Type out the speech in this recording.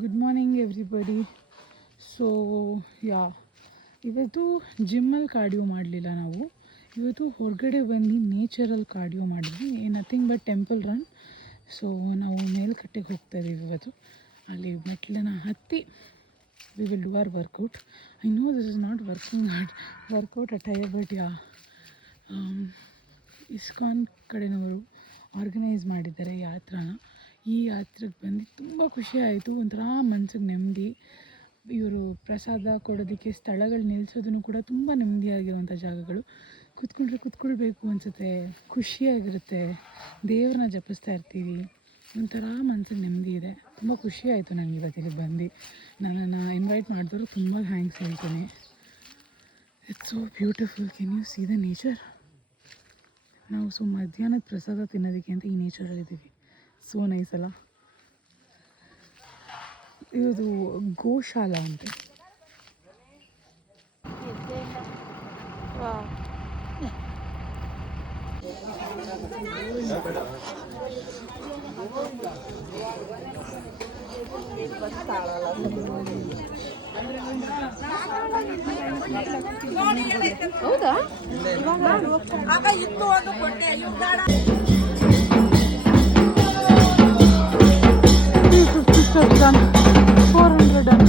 Good morning everybody. So ಇವತ್ತು ಜಿಮ್ಮಲ್ಲಿ cardio ಮಾಡಲಿಲ್ಲ ನಾವು. ಇವತ್ತು ಹೊರಗಡೆ ಬಂದು ನೇಚರಲ್ಲಿ ಕಾರ್ಡಿಯೋ ಮಾಡಿದ್ವಿ. Nothing but temple run. So ನಾವು ಮೇಲ್ಕಟ್ಟೆಗೆ ಹೋಗ್ತಾ ಇದ್ದೀವಿ ಇವತ್ತು. ಅಲ್ಲಿ ಮೆಟ್ಲನ್ನ ಹತ್ತಿ we will do our workout. I know this is not workout attire, but ISKCON ಕಡೆನವರು ಆರ್ಗನೈಸ್ ಮಾಡಿದ್ದಾರೆ ಯಾತ್ರಾನ. ಈ ಯಾತ್ರೆಗೆ ಬಂದು ತುಂಬ ಖುಷಿ ಆಯಿತು. ಒಂಥರ ಮನ್ಸಿಗೆ ನೆಮ್ಮದಿ. ಇವರು ಪ್ರಸಾದ ಕೊಡೋದಕ್ಕೆ ಸ್ಥಳಗಳು ನಿಲ್ಲಿಸೋದನ್ನು ಕೂಡ ತುಂಬ ನೆಮ್ಮದಿಯಾಗಿರುವಂಥ ಜಾಗಗಳು. ಕೂತ್ಕೊಳ್ಬೇಕು ಅನಿಸುತ್ತೆ, ಖುಷಿಯಾಗಿರುತ್ತೆ. ದೇವ್ರನ್ನ ಜಪಿಸ್ತಾ ಇರ್ತೀವಿ, ಒಂಥರ ಮನ್ಸಿಗೆ ನೆಮ್ಮದಿ ಇದೆ. ತುಂಬ ಖುಷಿ ಆಯಿತು ನನಗೆ ಇವತ್ತಿಗೆ ಬಂದು. ನನ್ನನ್ನು ಇನ್ವೈಟ್ ಮಾಡಿದವರು ತುಂಬ ಥ್ಯಾಂಕ್ಸ್ ಹೇಳ್ತೀನಿ. It's so beautiful. Can U C the nature? ನಾವು ಮಧ್ಯಾಹ್ನದ ಪ್ರಸಾದ ತಿನ್ನೋದಕ್ಕೆ ಅಂತ ಈ ನೇಚರಲ್ಲಿದ್ದೀವಿ. ಸೋ ನೈಸ್ ಅಲ್ಲ? ಇದು ಗೋಶಾಲಾ ಅಂತೆ. ಹೌದಾ? 350 steps done, 400 done.